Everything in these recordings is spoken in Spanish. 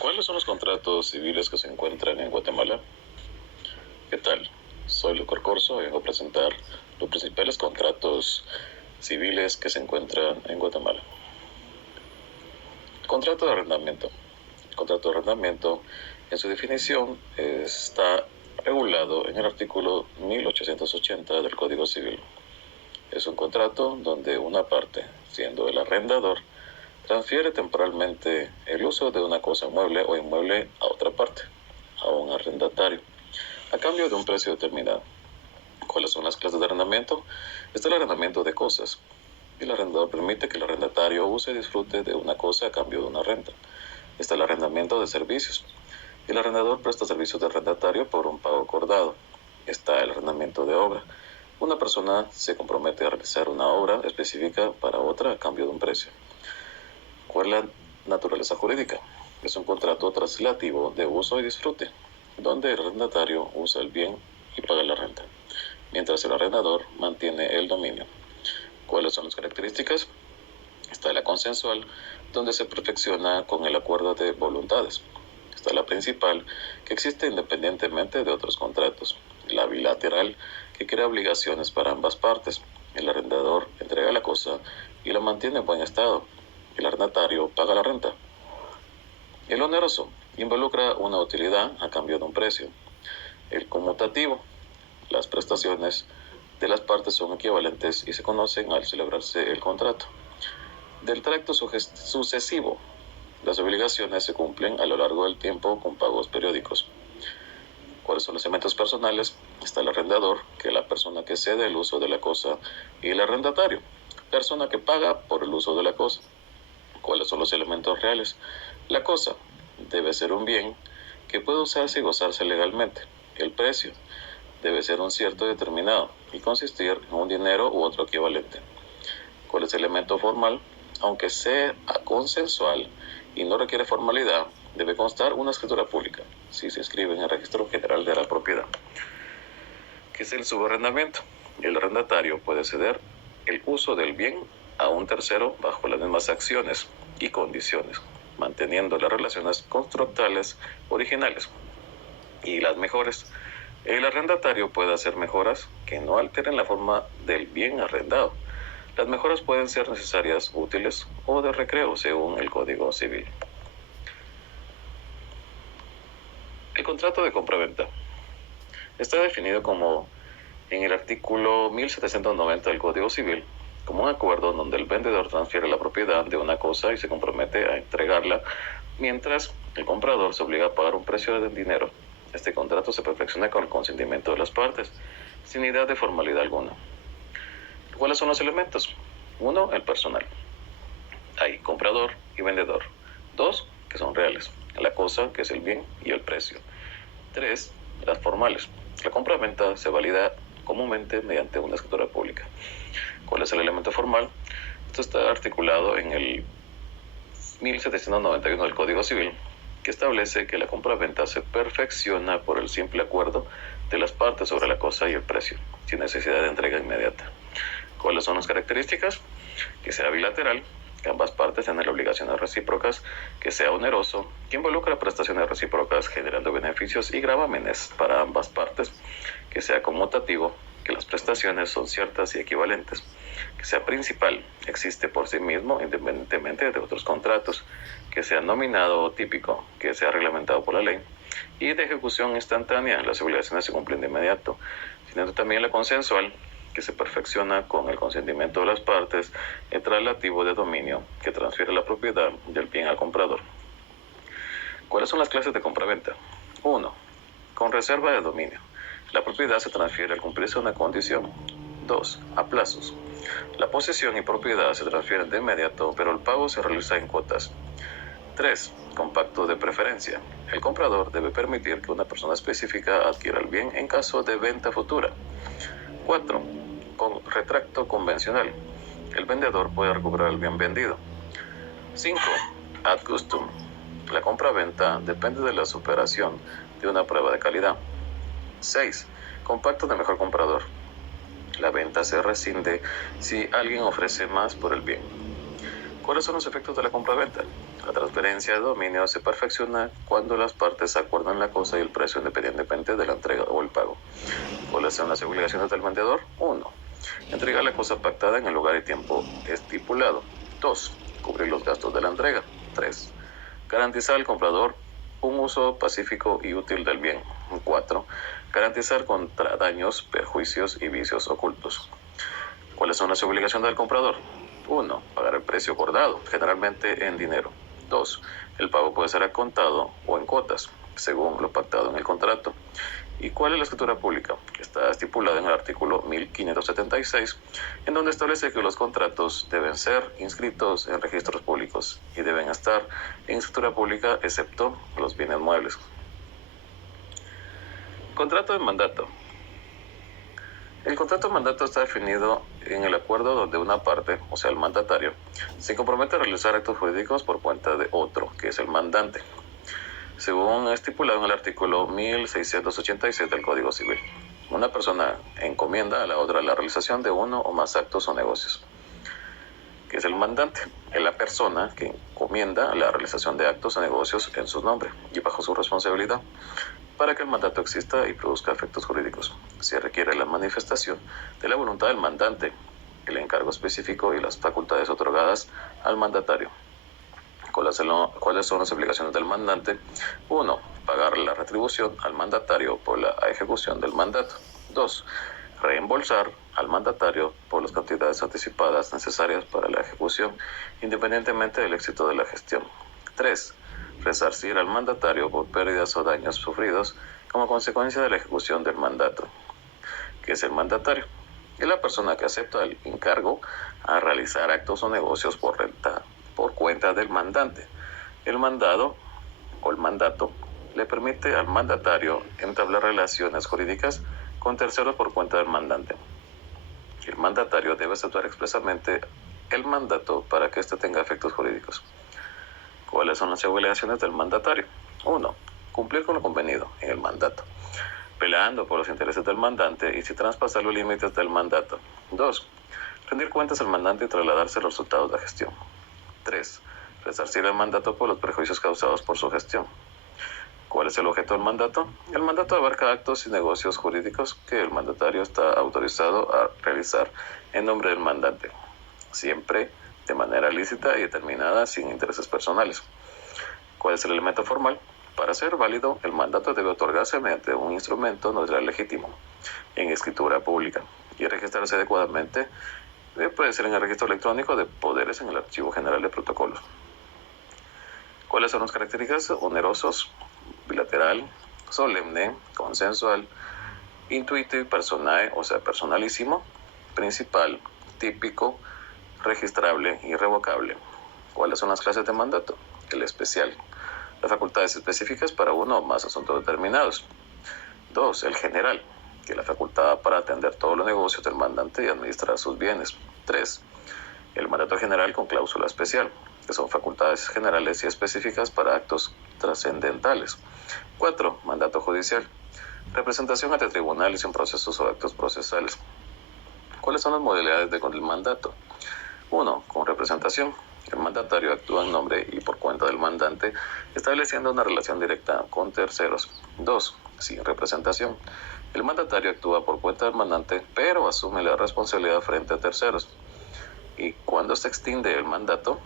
¿Cuáles son los contratos civiles que se encuentran en Guatemala? ¿Qué tal? Soy Lucas Corso y vengo a presentar los principales contratos civiles que se encuentran en Guatemala. Contrato de arrendamiento. El contrato de arrendamiento, en su definición, está regulado en el artículo 1880 del Código Civil. Es un contrato donde una parte, siendo el arrendador, transfiere temporalmente el uso de una cosa mueble o inmueble a otra parte, a un arrendatario, a cambio de un precio determinado. ¿Cuáles son las clases de arrendamiento? Está el arrendamiento de cosas. El arrendador permite que el arrendatario use y disfrute de una cosa a cambio de una renta. Está el arrendamiento de servicios. El arrendador presta servicios de arrendatario por un pago acordado. Está el arrendamiento de obra. Una persona se compromete a realizar una obra específica para otra a cambio de un precio. ¿Cuál es la naturaleza jurídica? Es un contrato translativo de uso y disfrute, donde el arrendatario usa el bien y paga la renta, mientras el arrendador mantiene el dominio. ¿Cuáles son las características? Está la consensual, donde se perfecciona con el acuerdo de voluntades. Está la principal, que existe independientemente de otros contratos. La bilateral, que crea obligaciones para ambas partes. El arrendador entrega la cosa y la mantiene en buen estado. El arrendatario paga la renta. El oneroso involucra una utilidad a cambio de un precio. El conmutativo, las prestaciones de las partes son equivalentes y se conocen al celebrarse el contrato. Del tracto sucesivo, las obligaciones se cumplen a lo largo del tiempo con pagos periódicos. ¿Cuáles son los elementos personales? Está el arrendador, que es la persona que cede el uso de la cosa, y el arrendatario, persona que paga por el uso de la cosa. ¿Cuáles son los elementos reales? La cosa debe ser un bien que puede usarse y gozarse legalmente. El precio debe ser un cierto determinado y consistir en un dinero u otro equivalente. ¿Cuál es el elemento formal? Aunque sea consensual y no requiere formalidad, debe constar una escritura pública, si se inscribe en el Registro General de la Propiedad. ¿Qué es el subarrendamiento? El arrendatario puede ceder el uso del bien a un tercero bajo las mismas acciones y condiciones, manteniendo las relaciones contractuales originales y las mejores. El arrendatario puede hacer mejoras que no alteren la forma del bien arrendado. Las mejoras pueden ser necesarias, útiles o de recreo según el Código Civil. El contrato de compraventa está definido como en el artículo 1790 del Código Civil como un acuerdo donde el vendedor transfiere la propiedad de una cosa y se compromete a entregarla, mientras el comprador se obliga a pagar un precio de dinero. Este contrato se perfecciona con el consentimiento de las partes, sin idea de formalidad alguna. ¿Cuáles son los elementos? 1. El personal. Hay comprador y vendedor. 2. Que son reales. La cosa, que es el bien, y el precio. 3. Las formales. La compra-venta se valida comúnmente mediante una escritura pública. ¿Cuál es el elemento formal? Esto está articulado en el 1791 del Código Civil, que establece que la compra-venta se perfecciona por el simple acuerdo de las partes sobre la cosa y el precio, sin necesidad de entrega inmediata. ¿Cuáles son las características? Que sea bilateral, que ambas partes tengan obligaciones recíprocas, que sea oneroso, que involucre prestaciones recíprocas generando beneficios y gravámenes para ambas partes, que sea conmutativo, que las prestaciones son ciertas y equivalentes, que sea principal, existe por sí mismo independientemente de otros contratos, que sea nominado o típico, que sea reglamentado por la ley, y de ejecución instantánea, las obligaciones se cumplen de inmediato, sino también la consensual, que se perfecciona con el consentimiento de las partes, el traslativo de dominio, que transfiere la propiedad del bien al comprador. ¿Cuáles son las clases de compraventa? 1. Con reserva de dominio. La propiedad se transfiere al cumplirse una condición. 2. A plazos. La posesión y propiedad se transfieren de inmediato, pero el pago se realiza en cuotas. 3. Compacto de preferencia. El comprador debe permitir que una persona específica adquiera el bien en caso de venta futura. 4. Con retracto convencional. El vendedor puede recuperar el bien vendido. 5. Ad custom. La compra-venta depende de la superación de una prueba de calidad. 6. Compacto de mejor comprador. La venta se rescinde si alguien ofrece más por el bien. ¿Cuáles son los efectos de la compra-venta? La transferencia de dominio se perfecciona cuando las partes acuerdan la cosa y el precio independientemente de la entrega o el pago. ¿Cuáles son las obligaciones del vendedor? 1. Entregar la cosa pactada en el lugar y tiempo estipulado. 2. Cubrir los gastos de la entrega. 3. Garantizar al comprador un uso pacífico y útil del bien. 4. Garantizar contra daños, perjuicios y vicios ocultos. ¿Cuáles son las obligaciones del comprador? 1. Pagar el precio acordado, generalmente en dinero. 2. El pago puede ser a contado o en cuotas, según lo pactado en el contrato. ¿Y cuál es la escritura pública? Está estipulada en el artículo 1576, en donde establece que los contratos deben ser inscritos en registros públicos y deben estar en escritura pública excepto los bienes muebles. Contrato de mandato. El contrato de mandato está definido en el acuerdo donde una parte, o sea el mandatario, se compromete a realizar actos jurídicos por cuenta de otro, que es el mandante, según estipulado en el artículo 1687 del Código Civil. Una persona encomienda a la otra la realización de uno o más actos o negocios, que es el mandante. Es la persona que encomienda la realización de actos o negocios en su nombre y bajo su responsabilidad, para que el mandato exista y produzca efectos jurídicos. Se requiere la manifestación de la voluntad del mandante, el encargo específico y las facultades otorgadas al mandatario. ¿Cuáles son las obligaciones del mandante? 1. Pagar la retribución al mandatario por la ejecución del mandato. 2. Reembolsar al mandatario por las cantidades anticipadas necesarias para la ejecución, independientemente del éxito de la gestión. 3. Resarcir al mandatario por pérdidas o daños sufridos como consecuencia de la ejecución del mandato, que es el mandatario. Es la persona que acepta el encargo a realizar actos o negocios por cuenta del mandante. El mandado o el mandato le permite al mandatario entablar relaciones jurídicas con terceros por cuenta del mandante. El mandatario debe aceptar expresamente el mandato para que éste tenga efectos jurídicos. ¿Cuáles son las obligaciones del mandatario? 1. Cumplir con lo convenido en el mandato, velando por los intereses del mandante y sin traspasar los límites del mandato. 2. Rendir cuentas al mandante y trasladarse los resultados de la gestión. 3. Resarcir el mandato por los perjuicios causados por su gestión. ¿Cuál es el objeto del mandato? El mandato abarca actos y negocios jurídicos que el mandatario está autorizado a realizar en nombre del mandante, siempre de manera lícita y determinada sin intereses personales. ¿Cuál es el elemento formal? Para ser válido, el mandato debe otorgarse mediante un instrumento notarial legítimo, en escritura pública, y registrarse adecuadamente. Puede ser en el registro electrónico de poderes en el Archivo General de Protocolos. ¿Cuáles son las características? Onerosos, bilateral, solemne, consensual, intuitivo y personae, o sea, personalísimo, principal, típico, registrable, irrevocable. ¿Cuáles son las clases de mandato? El especial, las facultades específicas para uno o más asuntos determinados. 2. El general, que es la facultad para atender todos los negocios del mandante y administrar sus bienes. 3. El mandato general con cláusula especial, que son facultades generales y específicas para actos trascendentales. 4. Mandato judicial, representación ante tribunales en procesos o actos procesales. ¿Cuáles son las modalidades del mandato? 1. Con representación. El mandatario actúa en nombre y por cuenta del mandante, estableciendo una relación directa con terceros. 2. Sin representación. El mandatario actúa por cuenta del mandante, pero asume la responsabilidad frente a terceros. ¿Y cuándo se extingue el mandato?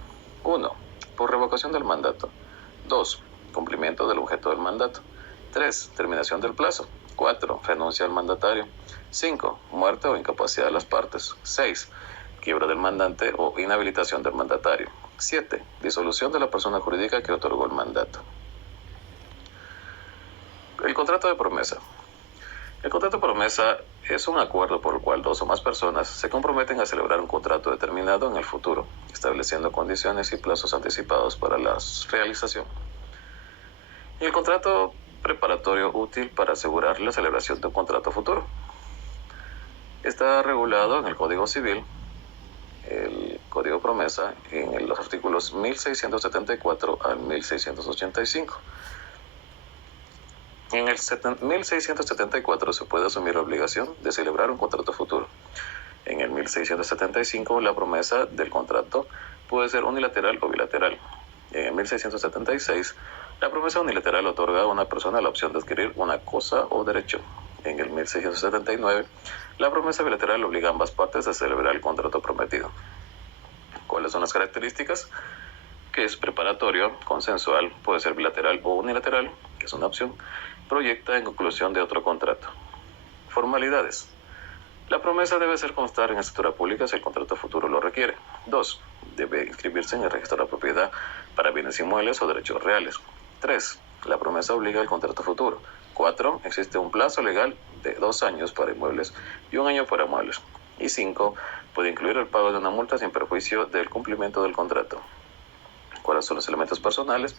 1. Por revocación del mandato. 2. Cumplimiento del objeto del mandato. 3. Terminación del plazo. 4. Renuncia al mandatario. 5. Muerte o incapacidad de las partes. 6. Quiebra del mandante o inhabilitación del mandatario. 7. Disolución de la persona jurídica que otorgó el mandato. El contrato de promesa. El contrato de promesa es un acuerdo por el cual dos o más personas se comprometen a celebrar un contrato determinado en el futuro, estableciendo condiciones y plazos anticipados para la realización. Y el contrato preparatorio útil para asegurar la celebración de un contrato futuro. Está regulado en el Código Civil, el Código Promesa, en los artículos 1674 al 1685. En el 1674 se puede asumir la obligación de celebrar un contrato futuro. En el 1675 la promesa del contrato puede ser unilateral o bilateral. En el 1676, la promesa unilateral otorga a una persona la opción de adquirir una cosa o derecho. En el 1679, la promesa bilateral obliga a ambas partes a celebrar el contrato prometido. ¿Cuáles son las características? Que es preparatorio, consensual, puede ser bilateral o unilateral, que es una opción, proyecta en conclusión de otro contrato. Formalidades. La promesa debe hacer constar en escritura pública si el contrato futuro lo requiere. 2. Debe inscribirse en el registro de la propiedad para bienes inmuebles o derechos reales. 3. La promesa obliga al contrato futuro. 4. Existe un plazo legal de 2 años para inmuebles y 1 año para muebles. Y 5. Puede incluir el pago de una multa sin perjuicio del cumplimiento del contrato. ¿Cuáles son los elementos personales?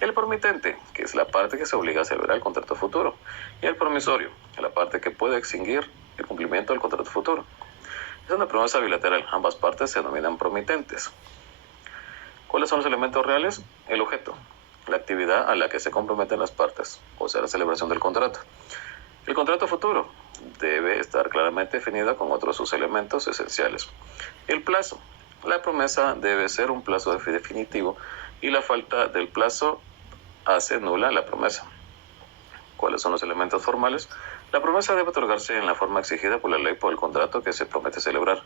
El promitente, que es la parte que se obliga a celebrar el contrato futuro, y el promisorio, la parte que puede extinguir el cumplimiento del contrato futuro. Es una promesa bilateral, ambas partes se denominan promitentes. ¿Cuáles son los elementos reales? El objeto, la actividad a la que se comprometen las partes, o sea, la celebración del contrato. El contrato futuro debe estar claramente definido con otros sus elementos esenciales. El plazo. La promesa debe ser un plazo definitivo y la falta del plazo hace nula la promesa. ¿Cuáles son los elementos formales? La promesa debe otorgarse en la forma exigida por la ley por el contrato que se promete celebrar,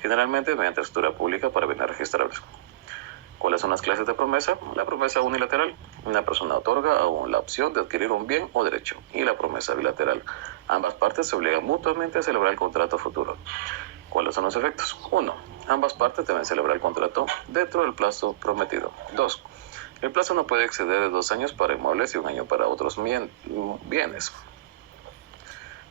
generalmente mediante escritura pública para bienes registrables. ¿Cuáles son las clases de promesa? La promesa unilateral. Una persona otorga aún la opción de adquirir un bien o derecho. Y la promesa bilateral. Ambas partes se obligan mutuamente a celebrar el contrato futuro. ¿Cuáles son los efectos? 1. Ambas partes deben celebrar el contrato dentro del plazo prometido. 2. El plazo no puede exceder de 2 años para inmuebles y 1 año para otros bienes.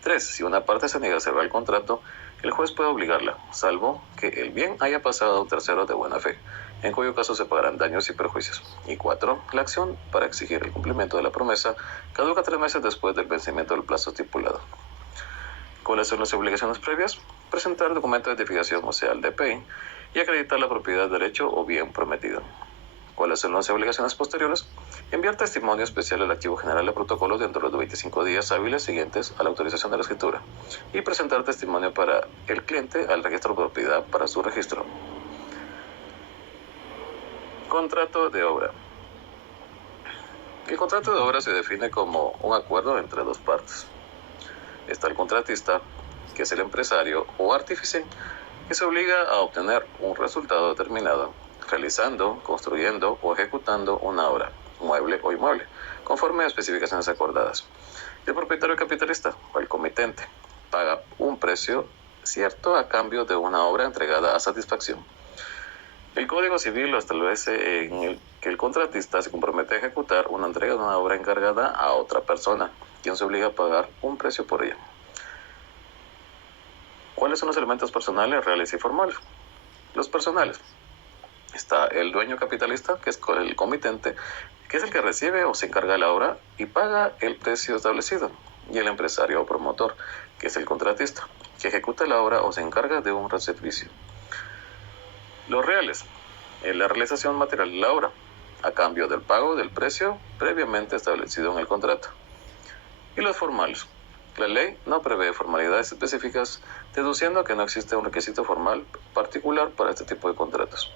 3. Si una parte se niega a celebrar el contrato, el juez puede obligarla, salvo que el bien haya pasado a un tercero de buena fe, en cuyo caso se pagarán daños y perjuicios. Y 4. La acción para exigir el cumplimiento de la promesa caduca 3 meses después del vencimiento del plazo estipulado. ¿Cuáles son las obligaciones previas? Presentar documento de identificación, o sea, el DPI, y acreditar la propiedad, derecho o bien prometido. ¿Cuáles son las obligaciones posteriores? Enviar testimonio especial al Archivo General de Protocolos dentro de los 25 días hábiles siguientes a la autorización de la escritura y presentar testimonio para el cliente al registro de propiedad para su registro. Contrato de obra. El contrato de obra se define como un acuerdo entre dos partes. Está el contratista, que es el empresario o artífice, que se obliga a obtener un resultado determinado, realizando, construyendo o ejecutando una obra, mueble o inmueble, conforme a especificaciones acordadas. El propietario capitalista, o el comitente, paga un precio cierto a cambio de una obra entregada a satisfacción. El Código Civil lo establece en el que el contratista se compromete a ejecutar una entrega de una obra encargada a otra persona, quien se obliga a pagar un precio por ella. ¿Cuáles son los elementos personales, reales y formales? Los personales. Está el dueño capitalista, que es el comitente, que es el que recibe o se encarga de la obra y paga el precio establecido. Y el empresario o promotor, que es el contratista, que ejecuta la obra o se encarga de un servicio. Los reales. Es la realización material de la obra, a cambio del pago del precio previamente establecido en el contrato. Y los formales. La ley no prevé formalidades específicas, deduciendo que no existe un requisito formal particular para este tipo de contratos.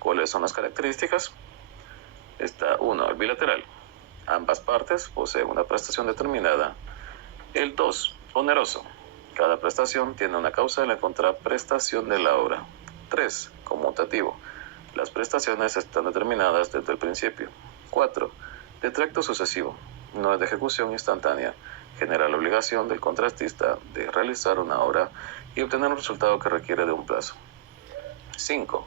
¿Cuáles son las características? Está 1. El bilateral. Ambas partes poseen una prestación determinada. El 2. Oneroso. Cada prestación tiene una causa en la contraprestación de la obra. 3. Conmutativo. Las prestaciones están determinadas desde el principio. 4. De tracto sucesivo. No es de ejecución instantánea. Genera la obligación del contratista de realizar una obra y obtener un resultado que requiere de un plazo. 5.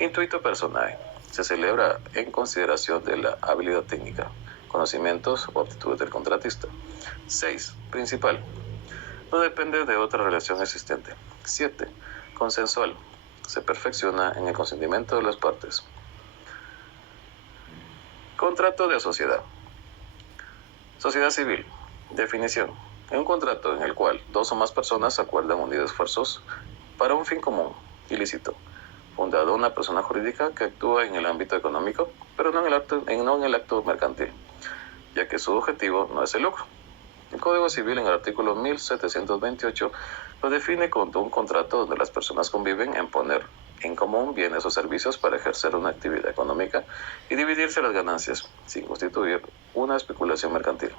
Intuito personae. Se celebra en consideración de la habilidad técnica, conocimientos o aptitudes del contratista. 6. Principal. No depende de otra relación existente. 7. Consensual. Se perfecciona en el consentimiento de las partes. Contrato de sociedad. Sociedad civil. Definición. Es un contrato en el cual 2 o más personas acuerdan unir esfuerzos para un fin común, ilícito, fundado una persona jurídica que actúa en el ámbito económico, pero no en el acto mercantil, ya que su objetivo no es el lucro. El Código Civil en el artículo 1728 lo define como un contrato donde las personas conviven en poner en común bienes o servicios para ejercer una actividad económica y dividirse las ganancias, sin constituir una especulación mercantil.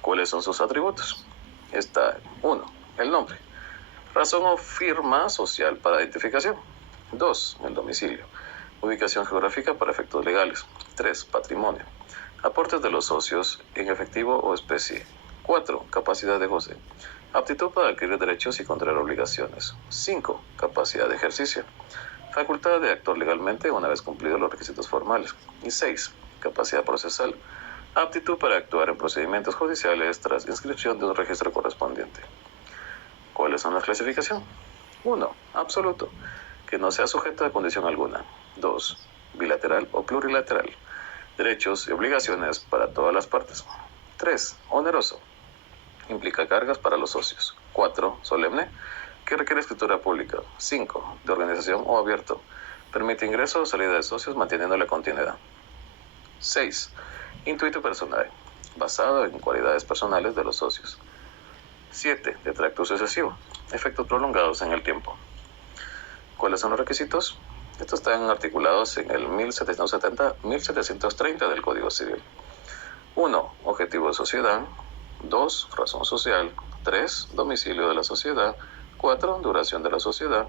¿Cuáles son sus atributos? Está 1. El nombre. Razón o firma social para identificación. 2. El domicilio. Ubicación geográfica para efectos legales. 3. Patrimonio. Aportes de los socios en efectivo o especie. 4. Capacidad de goce. Aptitud para adquirir derechos y contraer obligaciones. 5. Capacidad de ejercicio. Facultad de actuar legalmente una vez cumplidos los requisitos formales. Y 6. Capacidad procesal. Aptitud para actuar en procedimientos judiciales tras inscripción de un registro correspondiente. ¿Cuáles son las clasificaciones? 1. Absoluto, que no sea sujeto a condición alguna. 2. Bilateral o plurilateral. Derechos y obligaciones para todas las partes. 3. Oneroso. Implica cargas para los socios. 4. Solemne, que requiere escritura pública. 5. De organización o abierto. Permite ingreso o salida de socios manteniendo la continuidad. 6. Intuito personal, basado en cualidades personales de los socios. 7. De tracto sucesivo, efectos prolongados en el tiempo. ¿Cuáles son los requisitos? Estos están articulados en el 1730 del Código Civil. 1. Objetivo de sociedad. 2. Razón social. 3. Domicilio de la sociedad. 4. Duración de la sociedad.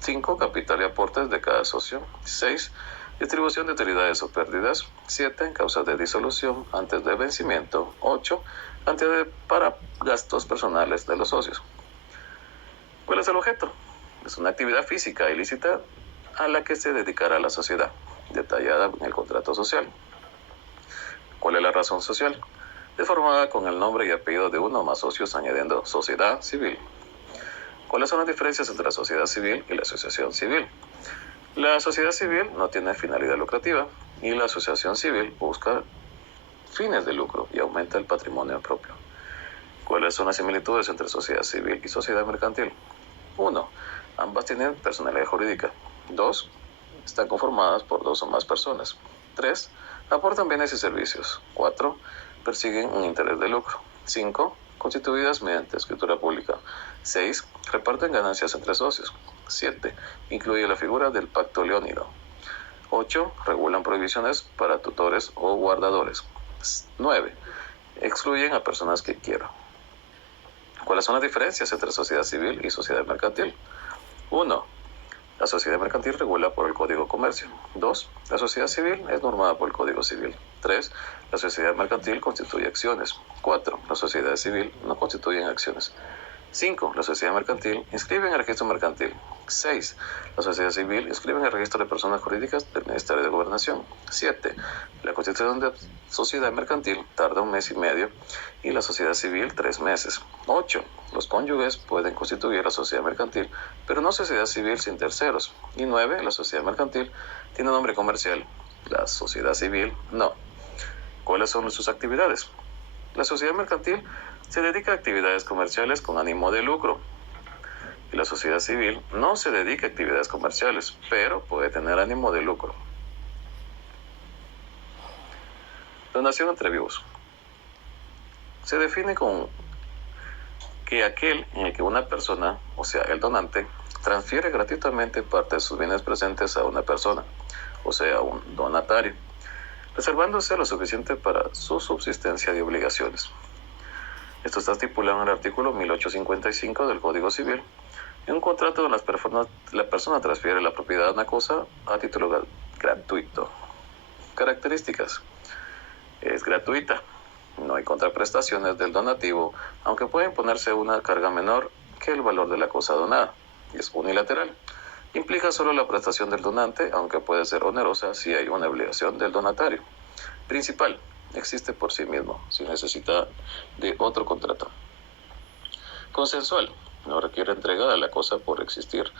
5. Capital y aportes de cada socio. 6. Distribución de utilidades o pérdidas. 7. Causas de disolución antes de vencimiento. 8. Cantidad para gastos personales de los socios. ¿Cuál es el objeto? Es una actividad física ilícita a la que se dedicará la sociedad, detallada en el contrato social. ¿Cuál es la razón social? Es formada con el nombre y apellido de uno o más socios añadiendo sociedad civil. ¿Cuáles son las diferencias entre la sociedad civil y la asociación civil? La sociedad civil no tiene finalidad lucrativa y la asociación civil busca fines de lucro y aumenta el patrimonio propio. ¿Cuáles son las similitudes entre sociedad civil y sociedad mercantil? 1. Ambas tienen personalidad jurídica. 2. Están conformadas por dos o más personas. 3. Aportan bienes y servicios. 4. Persiguen un interés de lucro. 5. Constituidas mediante escritura pública. 6. Reparten ganancias entre socios. 7. Incluye la figura del pacto leónido. 8. Regulan prohibiciones para tutores o guardadores. 9. Excluyen a personas que quieran. ¿Cuáles son las diferencias entre sociedad civil y sociedad mercantil? 1. La sociedad mercantil regula por el Código de Comercio. 2. La sociedad civil es normada por el Código Civil. 3. La sociedad mercantil constituye acciones. 4. La sociedad civil no constituyen acciones. 5. La sociedad mercantil inscribe en el registro mercantil. 6. La sociedad civil inscribe en el registro de personas jurídicas del Ministerio de Gobernación. 7. La constitución de sociedad mercantil tarda 1 mes y medio y la sociedad civil 3 meses. 8. Los cónyuges pueden constituir la sociedad mercantil, pero no sociedad civil sin terceros. Y 9. La sociedad mercantil tiene nombre comercial. La sociedad civil no. ¿Cuáles son sus actividades? La sociedad mercantil se dedica a actividades comerciales con ánimo de lucro. Y la sociedad civil no se dedica a actividades comerciales, pero puede tener ánimo de lucro. Donación entre vivos. Se define como que aquel en el que una persona, o sea, el donante, transfiere gratuitamente parte de sus bienes presentes a una persona, o sea, un donatario, reservándose lo suficiente para su subsistencia y obligaciones. Esto está estipulado en el artículo 1855 del Código Civil. En un contrato donde la persona transfiere la propiedad de una cosa a título gratuito. Características. Es gratuita. No hay contraprestaciones del donativo, aunque puede imponerse una carga menor que el valor de la cosa donada. Es unilateral. Implica solo la prestación del donante, aunque puede ser onerosa si hay una obligación del donatario. Principal. Existe por sí mismo, sin necesidad de otro contrato. Consensual. No requiere entrega de la cosa por existir,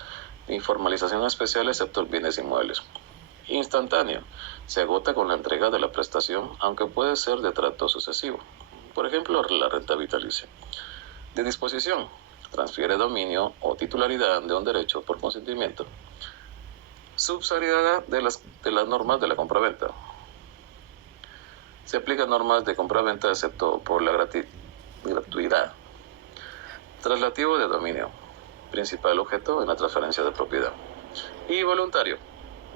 ni formalización especial excepto en bienes inmuebles. Instantáneo. Se agota con la entrega de la prestación, aunque puede ser de trato sucesivo. Por ejemplo, la renta vitalicia. De disposición. Transfiere dominio o titularidad de un derecho por consentimiento. Subsidiariedad de las normas de la compraventa. Se aplican normas de compraventa excepto por la gratuidad. Traslativo de dominio. principal objeto en la transferencia de propiedad. Y voluntario,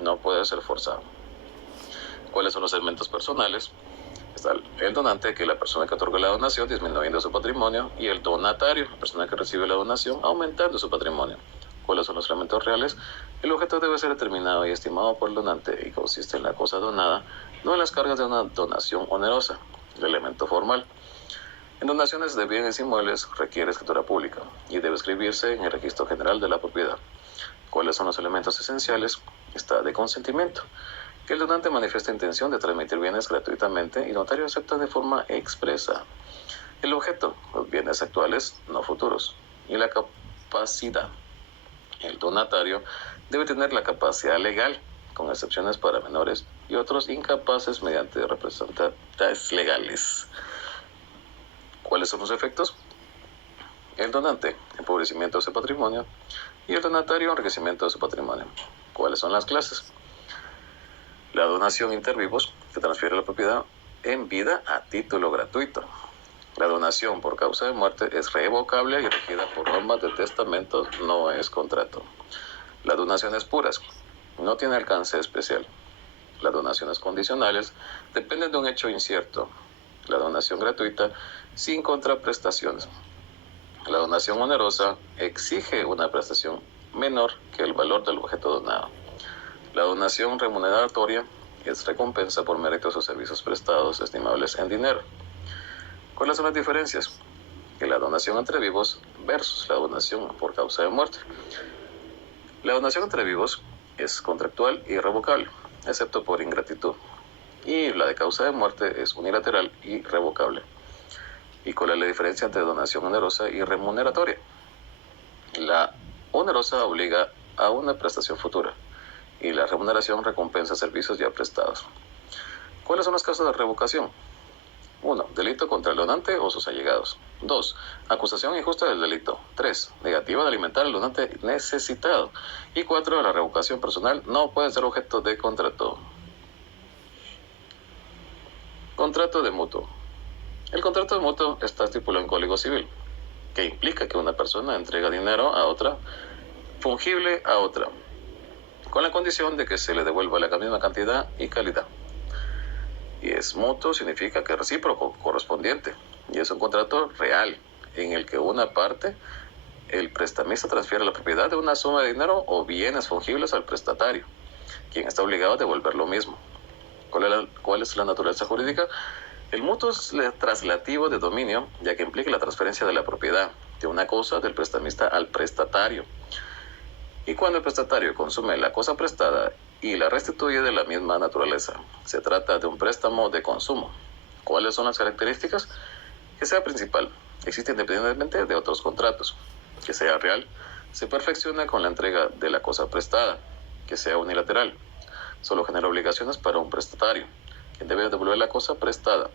no puede ser forzado. ¿Cuáles son los elementos personales? Está el donante, que es la persona que otorga la donación, disminuyendo su patrimonio, y el donatario, la persona que recibe la donación, aumentando su patrimonio. ¿Cuáles son los elementos reales? El objeto debe ser determinado y estimado por el donante y consiste en la cosa donada, no en las cargas de una donación onerosa. El elemento formal. En donaciones de bienes inmuebles requiere escritura pública y debe escribirse en el Registro General de la Propiedad. ¿Cuáles son los elementos esenciales? Está de consentimiento, que el donante manifiesta intención de transmitir bienes gratuitamente y el notario acepta de forma expresa. El objeto, los bienes actuales, no futuros. Y la capacidad. El donatario debe tener la capacidad legal, con excepciones para menores y otros incapaces mediante representantes legales. ¿Cuáles son los efectos? El donante, empobrecimiento de su patrimonio, y el donatario, enriquecimiento de su patrimonio. ¿Cuáles son las clases? La donación inter vivos, que transfiere la propiedad en vida a título gratuito. La donación por causa de muerte es revocable y regida por normas de testamento, no es contrato. Las donaciones puras no tienen alcance especial. Las donaciones condicionales dependen de un hecho incierto. La donación gratuita sin contraprestaciones. La donación onerosa exige una prestación menor que el valor del objeto donado. La donación remuneratoria es recompensa por méritos o servicios prestados estimables en dinero. ¿Cuáles son las diferencias? Que la donación entre vivos versus la donación por causa de muerte. La donación entre vivos es contractual y irrevocable, excepto por ingratitud. Y la de causa de muerte es unilateral y revocable. ¿Y cuál es la diferencia entre donación onerosa y remuneratoria? La onerosa obliga a una prestación futura y la remuneración recompensa servicios ya prestados. ¿Cuáles son las causas de revocación? 1. Delito contra el donante o sus allegados. 2. Acusación injusta del delito. 3. Negativa de alimentar al donante necesitado. Y 4. La revocación personal no puede ser objeto de contrato. Contrato de mutuo. El contrato de mutuo está estipulado en Código Civil, que implica que una persona entrega dinero a otra, fungible a otra, con la condición de que se le devuelva la misma cantidad y calidad. Y es mutuo, significa que es recíproco, correspondiente, y es un contrato real, en el que una parte, el prestamista, transfiere la propiedad de una suma de dinero o bienes fungibles al prestatario, quien está obligado a devolver lo mismo. ¿Cuál es la naturaleza jurídica? El mutuo es traslativo de dominio, ya que implica la transferencia de la propiedad de una cosa del prestamista al prestatario. Y cuando el prestatario consume la cosa prestada y la restituye de la misma naturaleza, se trata de un préstamo de consumo. ¿Cuáles son las características? Que sea principal, existe independientemente de otros contratos. Que sea real, se perfecciona con la entrega de la cosa prestada. Que sea unilateral, solo genera obligaciones para un prestatario, quien debe devolver la cosa prestada.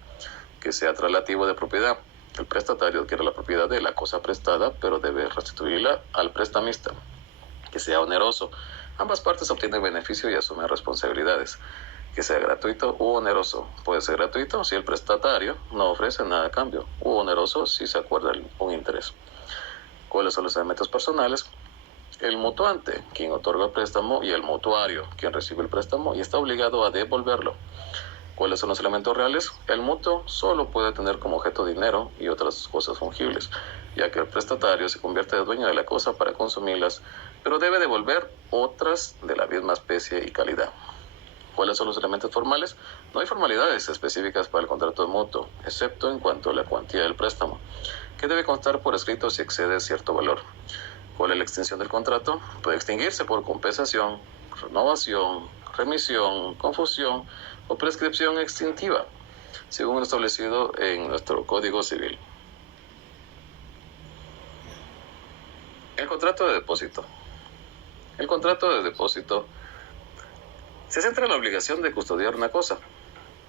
Que sea traslativo de propiedad, el prestatario adquiere la propiedad de la cosa prestada, pero debe restituirla al prestamista. Que sea oneroso, ambas partes obtienen beneficio y asumen responsabilidades. Que sea gratuito u oneroso, puede ser gratuito si el prestatario no ofrece nada a cambio, u oneroso si se acuerda un interés. ¿Cuáles son los elementos personales? El mutuante, quien otorga el préstamo, y el mutuario, quien recibe el préstamo y está obligado a devolverlo. ¿Cuáles son los elementos reales? El mutuo solo puede tener como objeto dinero y otras cosas fungibles, ya que el prestatario se convierte en dueño de la cosa para consumirlas, pero debe devolver otras de la misma especie y calidad. ¿Cuáles son los elementos formales? No hay formalidades específicas para el contrato de mutuo, excepto en cuanto a la cuantía del préstamo, que debe constar por escrito si excede cierto valor. ¿Cuál es la extensión del contrato? Puede extinguirse por compensación, renovación, remisión, confusión o prescripción extintiva, según lo establecido en nuestro Código Civil. El contrato de depósito. El contrato de depósito se centra en la obligación de custodiar una cosa,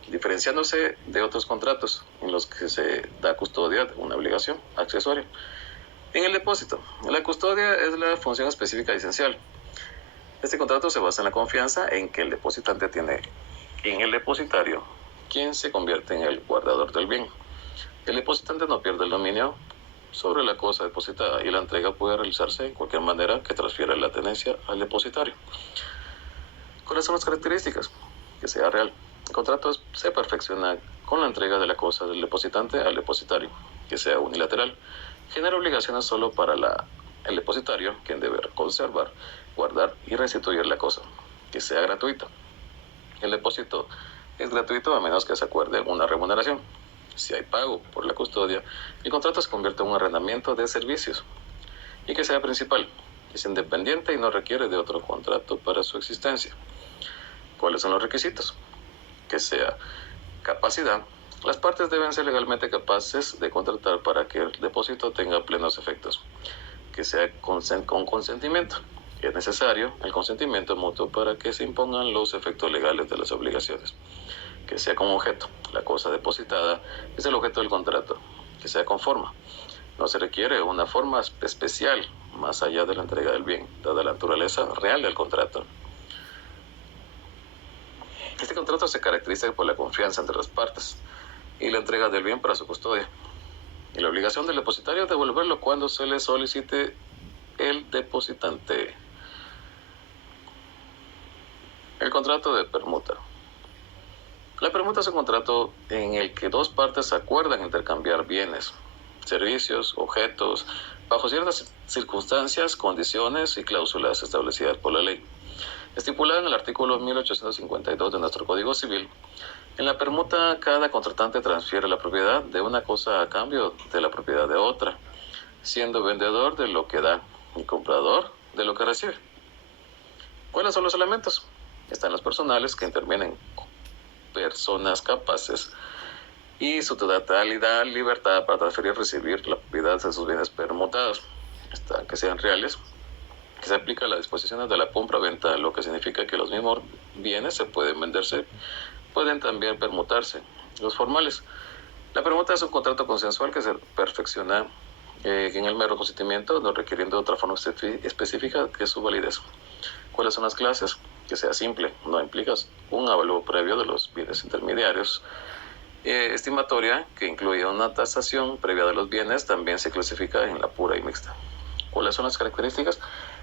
diferenciándose de otros contratos en los que se da custodia de una obligación accesoria. En el depósito, la custodia es la función específica y esencial. Este contrato se basa en la confianza en que el depositante tiene en el depositario, quien se convierte en el guardador del bien. El depositante no pierde el dominio sobre la cosa depositada y la entrega puede realizarse en cualquier manera que transfiera la tenencia al depositario. ¿Cuáles son las características? Que sea real. El contrato se perfecciona con la entrega de la cosa del depositante al depositario, que sea unilateral. Genera obligaciones solo para el depositario, quien debe conservar, guardar y restituir la cosa, que sea gratuita. El depósito es gratuito a menos que se acuerde una remuneración. Si hay pago por la custodia, el contrato se convierte en un arrendamiento de servicios. Y que sea principal. Es independiente y no requiere de otro contrato para su existencia. ¿Cuáles son los requisitos? Que sea capacidad. Las partes deben ser legalmente capaces de contratar para que el depósito tenga plenos efectos. Que sea con consentimiento. Es necesario el consentimiento mutuo para que se impongan los efectos legales de las obligaciones. Que sea con objeto. La cosa depositada es el objeto del contrato. Que sea con forma. No se requiere una forma especial más allá de la entrega del bien, dada la naturaleza real del contrato. Este contrato se caracteriza por la confianza entre las partes y la entrega del bien para su custodia. Y la obligación del depositario es devolverlo cuando se le solicite el depositante. El contrato de permuta. La permuta es un contrato en el que dos partes acuerdan intercambiar bienes, servicios, objetos, bajo ciertas circunstancias, condiciones y cláusulas establecidas por la ley. Estipulada en el artículo 1852 de nuestro Código Civil, en la permuta cada contratante transfiere la propiedad de una cosa a cambio de la propiedad de otra, siendo vendedor de lo que da y comprador de lo que recibe. ¿Cuáles son los elementos? Están los personales que intervienen, personas capaces y su totalidad libertad para transferir y recibir la propiedad de sus bienes permutados, que sean reales, que se aplica a las disposiciones de la compra-venta, lo que significa que los mismos bienes se pueden venderse, pueden también permutarse. Los formales. La permuta es un contrato consensual que se perfecciona en el mero consentimiento, no requiriendo otra forma específica que su validez. ¿Cuáles son las clases? Que sea simple, no implica un avalúo previo de los bienes intermediarios. Estimatoria, que incluye una tasación previa de los bienes, también se clasifica en la pura y mixta. ¿Cuáles son las características?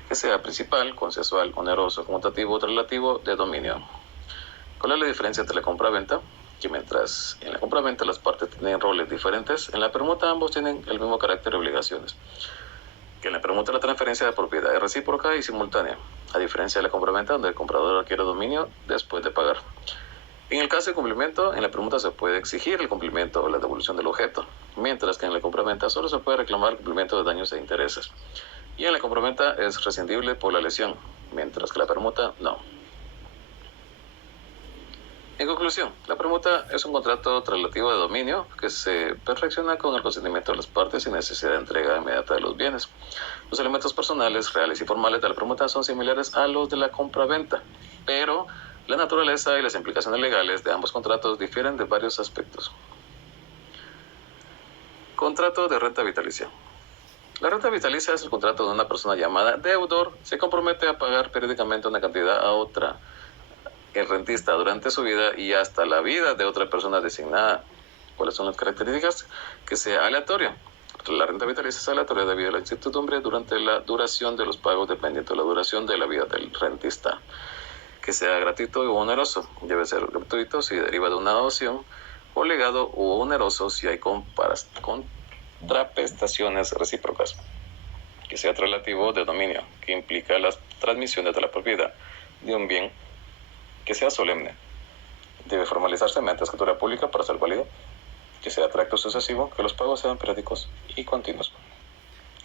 Que sea principal, consensual, oneroso, conmutativo, relativo, de dominio. ¿Cuál es la diferencia entre la compra-venta? Que mientras en la compra-venta las partes tienen roles diferentes, en la permuta ambos tienen el mismo carácter y obligaciones. Que en la permuta la transferencia de propiedad es recíproca y simultánea, a diferencia de la compra-venta donde el comprador adquiere dominio después de pagar. En el caso de cumplimiento, en la permuta se puede exigir el cumplimiento o la devolución del objeto, mientras que en la compra-venta solo se puede reclamar el cumplimiento de daños e intereses. Y en la compra-venta es rescindible por la lesión, mientras que la permuta no. En conclusión, la permuta es un contrato traslativo de dominio que se perfecciona con el consentimiento de las partes sin necesidad de entrega inmediata de los bienes. Los elementos personales, reales y formales de la permuta son similares a los de la compra-venta, pero la naturaleza y las implicaciones legales de ambos contratos difieren de varios aspectos. Contrato de renta vitalicia. La renta vitalicia es el contrato de una persona llamada deudor se compromete a pagar periódicamente una cantidad a otra, el rentista, durante su vida y hasta la vida de otra persona designada. ¿Cuáles son las características? Que sea aleatorio. La renta vitalicia es aleatoria debido a la incertidumbre durante la duración de los pagos dependiendo de la duración de la vida del rentista. Que sea gratuito u oneroso. Debe ser gratuito si deriva de una adopción o legado u oneroso si hay contraprestaciones recíprocas. Que sea relativo de dominio, que implica las transmisiones de la propiedad de un bien. Que sea solemne. Debe formalizarse mediante escritura pública para ser válido. Que sea tracto sucesivo, que los pagos sean periódicos y continuos.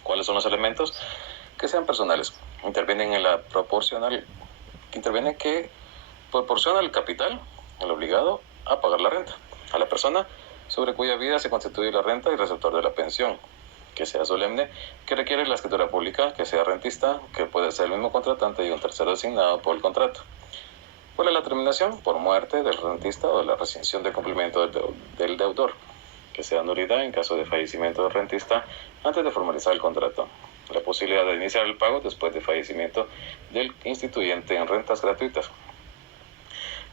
¿Cuáles son los elementos? Que sean personales. Intervienen en la proporcional, que proporciona el capital, el obligado, a pagar la renta. A la persona sobre cuya vida se constituye la renta y receptor de la pensión. Que sea solemne, que requiere la escritura pública, que sea rentista, que puede ser el mismo contratante y un tercero designado por el contrato. ¿Cuál es la terminación? Por muerte del rentista o la rescisión del cumplimiento del deudor. Que sea nulidad en caso de fallecimiento del rentista antes de formalizar el contrato. La posibilidad de iniciar el pago después de fallecimiento del instituyente en rentas gratuitas.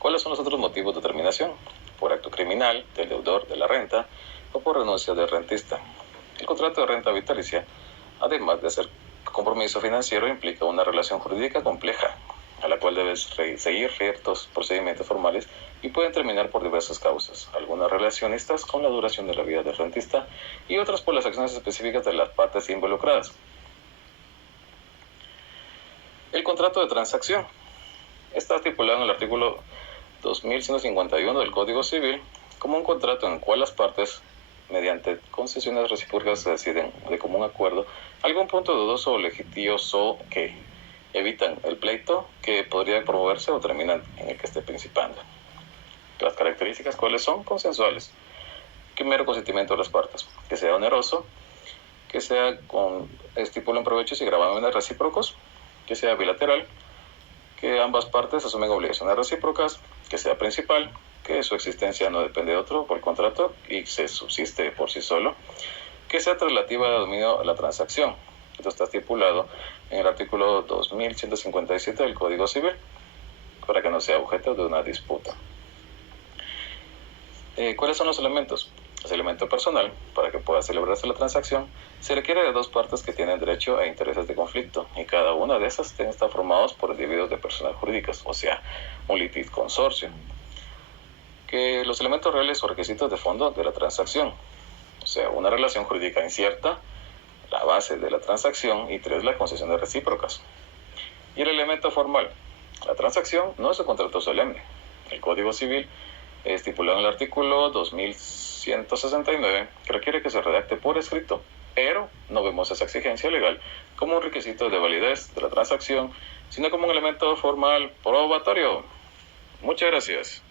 ¿Cuáles son los otros motivos de terminación? Por acto criminal del deudor de la renta o por renuncia del rentista. El contrato de renta vitalicia, además de ser compromiso financiero, implica una relación jurídica compleja, a la cual debes seguir ciertos procedimientos formales y pueden terminar por diversas causas, algunas relacionistas con la duración de la vida del rentista y otras por las acciones específicas de las partes involucradas. El contrato de transacción está estipulado en el artículo 2151 del Código Civil como un contrato en el cual las partes, mediante concesiones recíprocas, se deciden de común acuerdo algún punto dudoso o litigioso que evitan el pleito que podría promoverse o terminar en el que esté principando. Las características, ¿cuáles son? Consensuales. Primero, consentimiento de las partes, que sea oneroso, que sea con estipulen provechos y gravámenes recíprocos, que sea bilateral, que ambas partes asumen obligaciones recíprocas, que sea principal, que su existencia no depende de otro por el contrato y se subsiste por sí solo, que sea relativa al dominio de la transacción. Esto está estipulado en el artículo 2157 del Código Civil, para que no sea objeto de una disputa. ¿Cuáles son los elementos? El elemento personal, para que pueda celebrarse la transacción, se requiere de dos partes que tienen derecho a intereses de conflicto, y cada una de esas está formados por individuos de personas jurídicas, o sea, un litisconsorcio. Que los elementos reales o requisitos de fondo de la transacción, o sea, una relación jurídica incierta, la base de la transacción, y 3, la concesión de recíprocas. Y el elemento formal, la transacción no es un contrato solemne. El Código Civil estipulado en el artículo 2169 que requiere que se redacte por escrito, pero no vemos esa exigencia legal como un requisito de validez de la transacción, sino como un elemento formal probatorio. Muchas gracias.